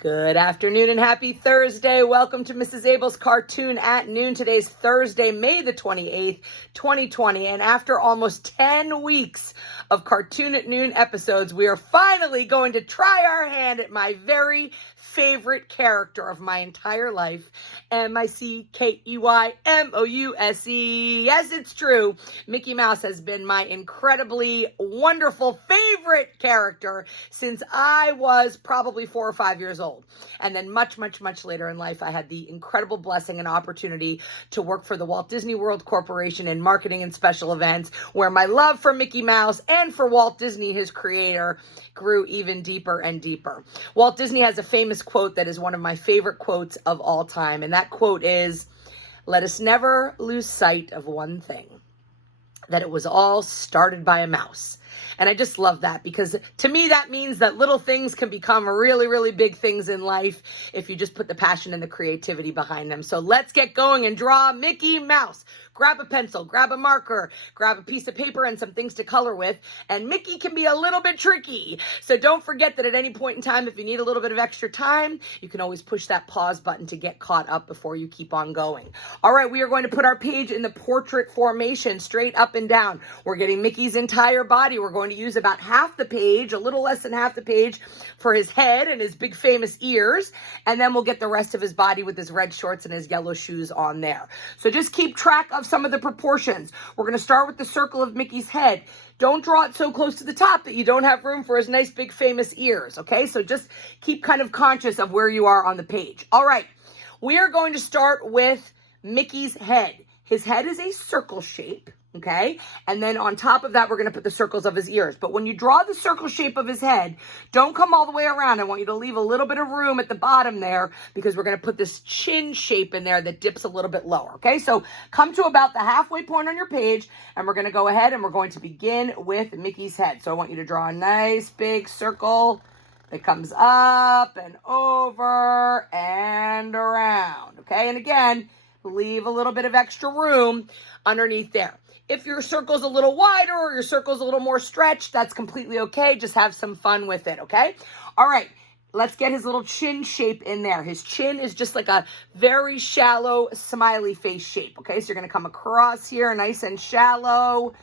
Good afternoon and happy Thursday. Welcome to Mrs. Abell's Cartoon at Noon. Today's Thursday, May the 28th, 2020. And after almost 10 weeks of Cartoon at Noon episodes, we are finally going to try our hand at my very favorite character of my entire life, Mickeymouse. Yes, it's true. Mickey Mouse has been my incredibly wonderful favorite character since I was probably 4 or 5 years old. And then much later in life, I had the incredible blessing and opportunity to work for the Walt Disney World Corporation in marketing and special events, where my love for Mickey Mouse and for Walt Disney, his creator, grew even deeper and deeper. Walt Disney has a famous quote that is one of my favorite quotes of all time. And that quote is, "Let us never lose sight of one thing, that it was all started by a mouse." And I just love that, because to me, that means that little things can become really big things in life if you just put the passion and the creativity behind them. So let's get going and draw Mickey Mouse. Grab a pencil, grab a marker, grab a piece of paper and some things to color with. And Mickey can be a little bit tricky. So don't forget that at any point in time, if you need a little bit of extra time, you can always push that pause button to get caught up before you keep on going. All right, we are going to put our page in the portrait formation, straight up and down. We're getting Mickey's entire body. We're going to use about half the page, a little less than half the page, for his head and his big famous ears. And then we'll get the rest of his body with his red shorts and his yellow shoes on there. So just keep track of some of the proportions. We're going to start with the circle of Mickey's head. Don't draw it so close to the top that you don't have room for his nice big famous ears, okay? So just keep kind of conscious of where you are on the page. All right, we are going to start with Mickey's head. His head is a circle shape, okay? And then on top of that, we're going to put the circles of his ears. But when you draw the circle shape of his head, don't come all the way around. I want you to leave a little bit of room at the bottom there, because we're going to put this chin shape in there that dips a little bit lower, okay? So come to about the halfway point on your page, and we're going to go ahead and we're going to begin with Mickey's head. So I want you to draw a nice big circle that comes up and over and around, okay? And again, leave a little bit of extra room underneath there. If your circle's a little wider or your circle's a little more stretched, that's completely okay. Just have some fun with it, okay? All right, let's get his little chin shape in there. His chin is just like a very shallow smiley face shape, okay? So you're going to come across here nice and shallow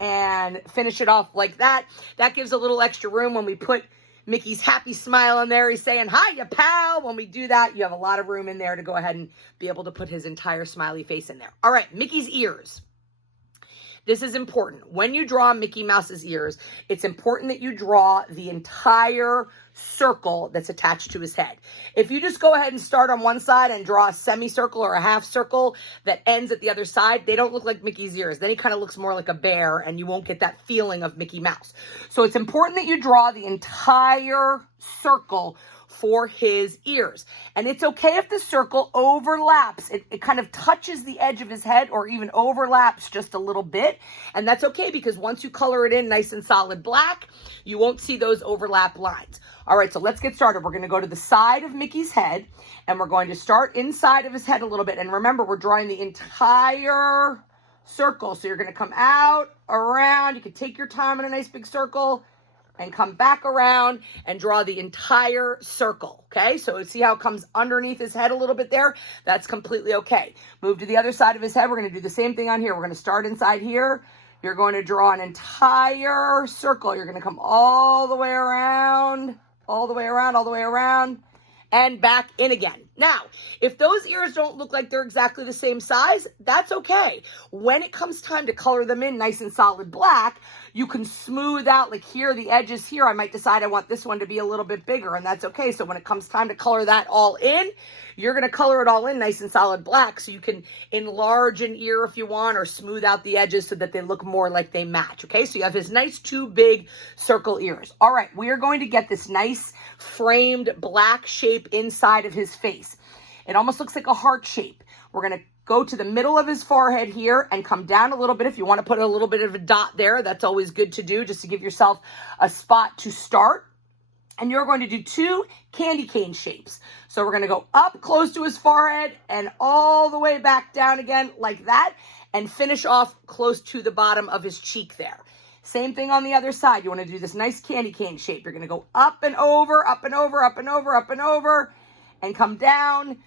and finish it off like that. That gives a little extra room when we put Mickey's happy smile on there. He's saying, "Hiya, pal." When we do that, you have a lot of room in there to go ahead and be able to put his entire smiley face in there. All right, Mickey's ears. This is important. When you draw Mickey Mouse's ears, it's important that you draw the entire circle that's attached to his head. If you just go ahead and start on one side and draw a semicircle or a half circle that ends at the other side, they don't look like Mickey's ears. Then he kind of looks more like a bear, and you won't get that feeling of Mickey Mouse. So it's important that you draw the entire circle for his ears. And it's okay if the circle overlaps. It kind of touches the edge of his head or even overlaps just a little bit. And that's okay, because once you color it in nice and solid black, you won't see those overlap lines. All right, so let's get started. We're going to go to the side of Mickey's head, and we're going to start inside of his head a little bit. And remember, we're drawing the entire circle. So you're going to come out, around. You can take your time in a nice big circle and come back around and draw the entire circle, okay? So see how it comes underneath his head a little bit there? That's completely okay. Move to the other side of his head. We're going to do the same thing on here. We're going to start inside here. You're going to draw an entire circle. You're going to come all the way around, all the way around, all the way around, and back in again. Now, if those ears don't look like they're exactly the same size, that's okay. When it comes time to color them in nice and solid black, you can smooth out, like here, the edges here. I might decide I want this one to be a little bit bigger, and that's okay. So when it comes time to color that all in, you're going to color it all in nice and solid black, so you can enlarge an ear if you want, or smooth out the edges so that they look more like they match, okay? So you have his nice 2 big circle ears. All right, we are going to get this nice framed black shape inside of his face. It almost looks like a heart shape. We're going to go to the middle of his forehead here and come down a little bit. If you want to put a little bit of a dot there, that's always good to do, just to give yourself a spot to start. And you're going to do 2 candy cane shapes. So we're going to go up close to his forehead and all the way back down again like that, and finish off close to the bottom of his cheek there. Same thing on the other side. You want to do this nice candy cane shape. You're going to go up and over, up and over, up and over, up and over, and come down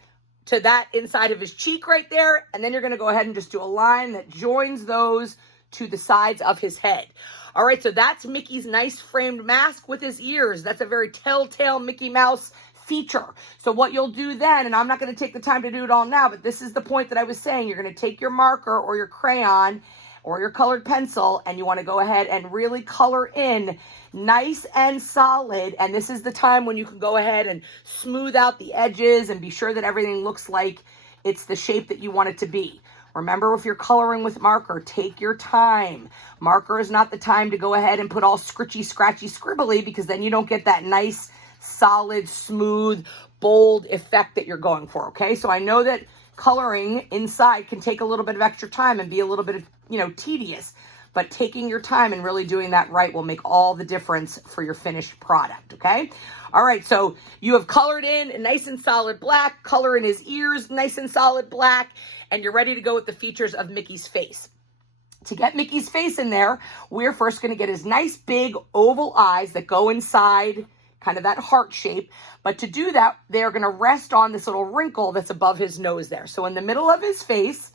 to that inside of his cheek right there. And then you're going to go ahead and just do a line that joins those to the sides of his head. All right, so that's Mickey's nice framed mask with his ears. That's a very telltale Mickey Mouse feature. So what you'll do then, and I'm not going to take the time to do it all now, but this is the point that I was saying. You're going to take your marker or your crayon or your colored pencil, and you want to go ahead and really color in nice and solid. And this is the time when you can go ahead and smooth out the edges and be sure that everything looks like it's the shape that you want it to be. Remember, if you're coloring with marker, take your time. Marker is not the time to go ahead and put all scritchy, scratchy, scribbly, because then you don't get that nice, solid, smooth, bold effect that you're going for, okay? So I know that coloring inside can take a little bit of extra time and be a little bit of, tedious, but taking your time and really doing that right will make all the difference for your finished product, okay? All right, so you have colored in nice and solid black, color in his ears, nice and solid black, and you're ready to go with the features of Mickey's face. To get Mickey's face in there, we're first going to get his nice big oval eyes that go inside kind of that heart shape. But to do that, they're going to rest on this little wrinkle that's above his nose there. So in the middle of his face,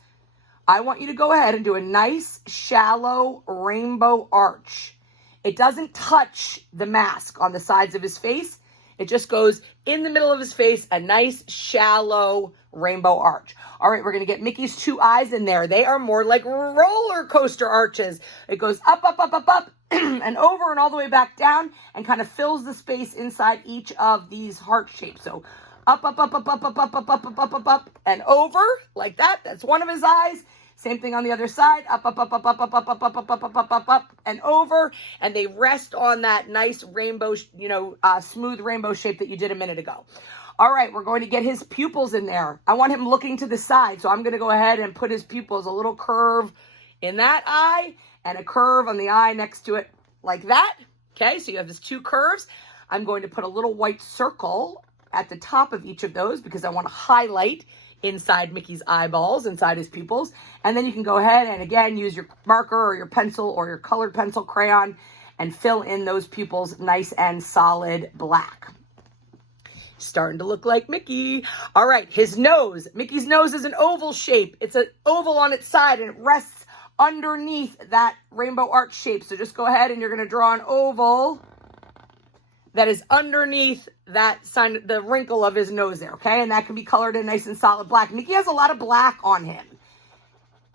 I want you to go ahead and do a nice shallow rainbow arch. It doesn't touch the mask on the sides of his face. It just goes in the middle of his face, a nice shallow rainbow arch. All right, we're going to get Mickey's two eyes in there. They are more like roller coaster arches. It goes up, up, up, up, up, and over and all the way back down and kind of fills the space inside each of these heart shapes. So up, up, up, up, up, up, up, up, up, up, up, up, up, and over like that. That's one of his eyes. Same thing on the other side, up, up, up, up, up, up, up, up, up, up, up, up, up, up, up, and over, and they rest on that nice rainbow, smooth rainbow shape that you did a minute ago. All right, we're going to get his pupils in there. I want him looking to the side, so I'm going to go ahead and put his pupils, a little curve in that eye, and a curve on the eye next to it like that. Okay, so you have his two curves. I'm going to put a little white circle at the top of each of those because I want to highlight inside Mickey's eyeballs, inside his pupils. And then you can go ahead and again use your marker or your pencil or your colored pencil crayon and fill in those pupils nice and solid black. Starting to look like Mickey. All right, his nose. Mickey's nose is an oval shape. It's an oval on its side and it rests underneath that rainbow arch shape. So just go ahead and you're going to draw an oval that is underneath that sign, the wrinkle of his nose there, okay? And that can be colored in nice and solid black. Mickey has a lot of black on him.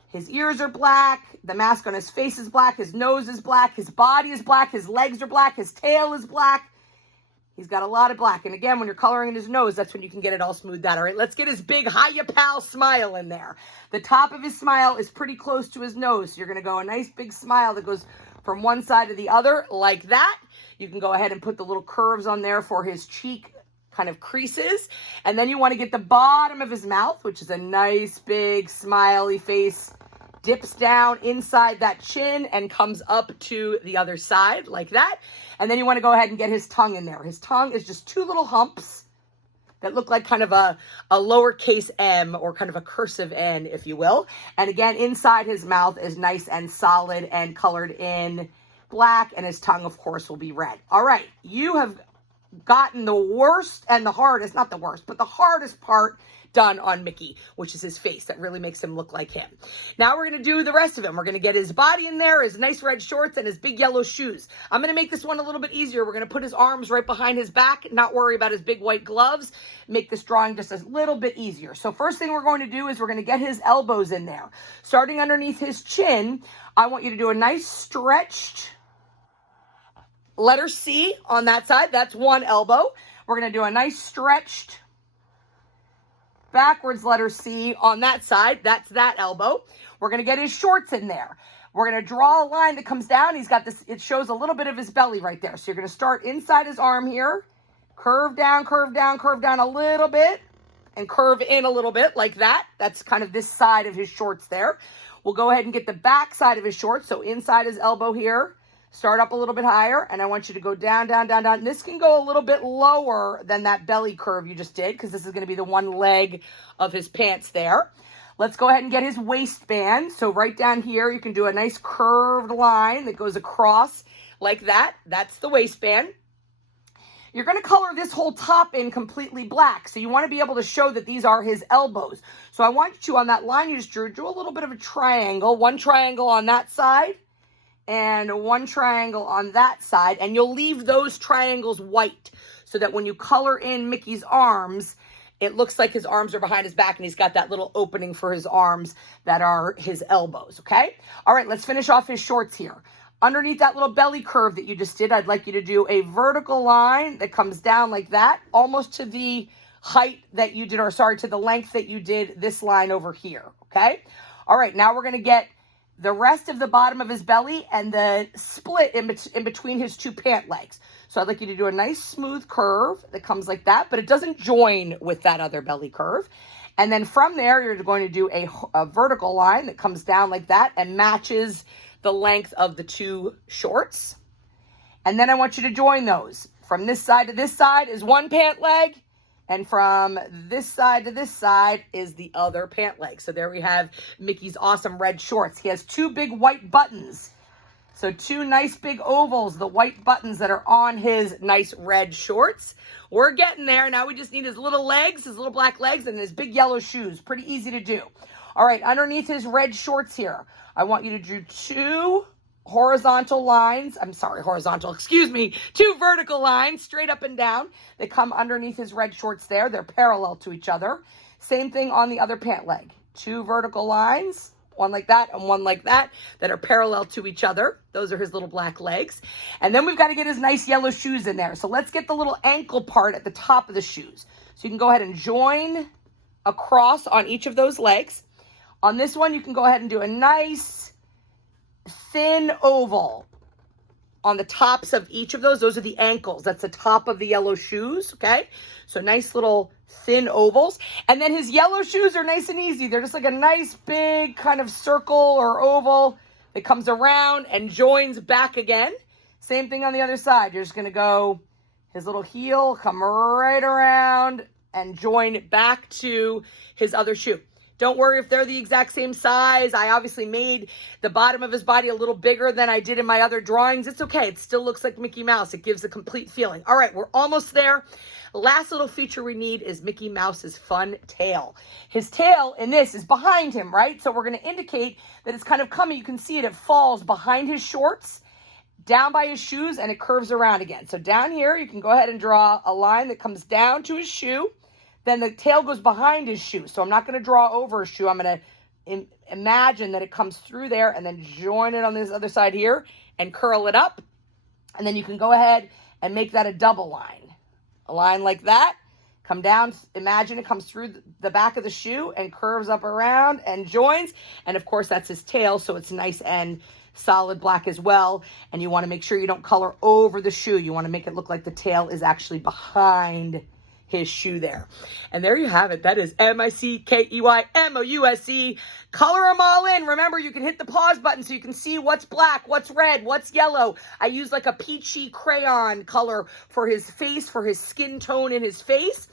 His ears are black. The mask on his face is black. His nose is black. His body is black. His legs are black. His tail is black. He's got a lot of black. And again, when you're coloring in his nose, that's when you can get it all smoothed out. All right, let's get his big hiya pal smile in there. The top of his smile is pretty close to his nose. So you're going to go a nice big smile that goes from one side to the other like that. You can go ahead and put the little curves on there for his cheek kind of creases. And then you want to get the bottom of his mouth, which is a nice big smiley face, dips down inside that chin and comes up to the other side like that. And then you want to go ahead and get his tongue in there. His tongue is just two little humps that look like kind of a lowercase m or kind of a cursive n, if you will. And again, inside his mouth is nice and solid and colored in black, and his tongue, of course, will be red. All right, you have gotten the worst and the hardest, not the worst, but the hardest part done on Mickey, which is his face. That really makes him look like him. Now we're going to do the rest of him. We're going to get his body in there, his nice red shorts, and his big yellow shoes. I'm going to make this one a little bit easier. We're going to put his arms right behind his back, not worry about his big white gloves, make this drawing just a little bit easier. So first thing we're going to do is we're going to get his elbows in there. Starting underneath his chin, I want you to do a nice stretched letter C on that side. That's one elbow. We're going to do a nice stretched backwards letter C on that side. That's that elbow. We're going to get his shorts in there. We're going to draw a line that comes down. He's got this, it shows a little bit of his belly right there. So you're going to start inside his arm here, curve down, curve down, curve down a little bit, and curve in a little bit like that. That's kind of this side of his shorts there. We'll go ahead and get the back side of his shorts. So inside his elbow here, start up a little bit higher, and I want you to go down, down, down, down. This can go a little bit lower than that belly curve you just did, because this is going to be the one leg of his pants there. Let's go ahead and get his waistband. So right down here, you can do a nice curved line that goes across like that. That's the waistband. You're going to color this whole top in completely black. So you want to be able to show that these are his elbows. So I want you on that line you just drew a little bit of a triangle. One triangle on that side and one triangle on that side. And you'll leave those triangles white so that when you color in Mickey's arms, it looks like his arms are behind his back and he's got that little opening for his arms that are his elbows, okay? All right, let's finish off his shorts here. Underneath that little belly curve that you just did, I'd like you to do a vertical line that comes down like that, almost to the height that you did, or sorry, to the length that you did this line over here, okay? All right, now we're going to get the rest of the bottom of his belly and the split in between his two pant legs. So I'd like you to do a nice smooth curve that comes like that, but it doesn't join with that other belly curve. And then from there, you're going to do a vertical line that comes down like that and matches the length of the two shorts. And then I want you to join those. From this side to this side is one pant leg, and from this side to this side is the other pant leg. So there we have Mickey's awesome red shorts. He has two big white buttons. So two nice big ovals, the white buttons that are on his nice red shorts. We're getting there. Now we just need his little legs, his little black legs, and his big yellow shoes. Pretty easy to do. All right, underneath his red shorts here, I want you to do two vertical lines straight up and down. They come underneath his red shorts there. They're parallel to each other. Same thing on the other pant leg. Two vertical lines, one like that and one like that are parallel to each other. Those are his little black legs. And then we've got to get his nice yellow shoes in there. So let's get the little ankle part at the top of the shoes. So you can go ahead and join across on each of those legs. On this one, you can go ahead and do a nice thin oval on the tops of each of those. Those are the ankles. That's the top of the yellow shoes, okay? So nice little thin ovals. And then his yellow shoes are nice and easy. They're just like a nice big kind of circle or oval that comes around and joins back again. Same thing on the other side. You're just going to go his little heel, come right around and join back to his other shoe. Don't worry if they're the exact same size. I obviously made the bottom of his body a little bigger than I did in my other drawings. It's okay. It still looks like Mickey Mouse. It gives a complete feeling. All right, we're almost there. Last little feature we need is Mickey Mouse's fun tail. His tail in this is behind him, right? So we're going to indicate that it's kind of coming. You can see it. It falls behind his shorts, down by his shoes, and it curves around again. So down here, you can go ahead and draw a line that comes down to his shoe. Then the tail goes behind his shoe. So I'm not going to draw over his shoe. I'm going to imagine that it comes through there and then join it on this other side here and curl it up. And then you can go ahead and make that a double line. A line like that. Come down, imagine it comes through the back of the shoe and curves up around and joins. And of course, that's his tail, so it's nice and solid black as well. And you want to make sure you don't color over the shoe. You want to make it look like the tail is actually behind his shoe there. And there you have it. That is MickeyMouse. Color them all in. Remember, you can hit the pause button so you can see what's black, what's red, what's yellow. I use like a peachy crayon color for his face, for his skin tone in his face.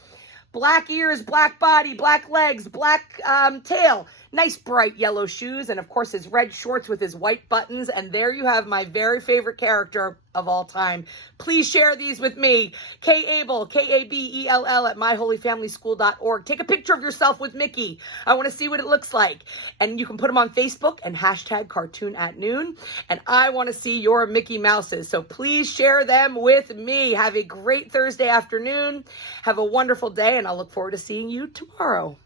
Black ears, black body, black legs, black tail. Nice bright yellow shoes, and of course his red shorts with his white buttons. And there you have my very favorite character of all time. Please share these with me. Abell, Kabell at myholyfamilyschool.org. Take a picture of yourself with Mickey. I want to see what it looks like. And you can put them on Facebook and hashtag cartoon@noon. And I want to see your Mickey Mouses. So please share them with me. Have a great Thursday afternoon. Have a wonderful day, and I'll look forward to seeing you tomorrow.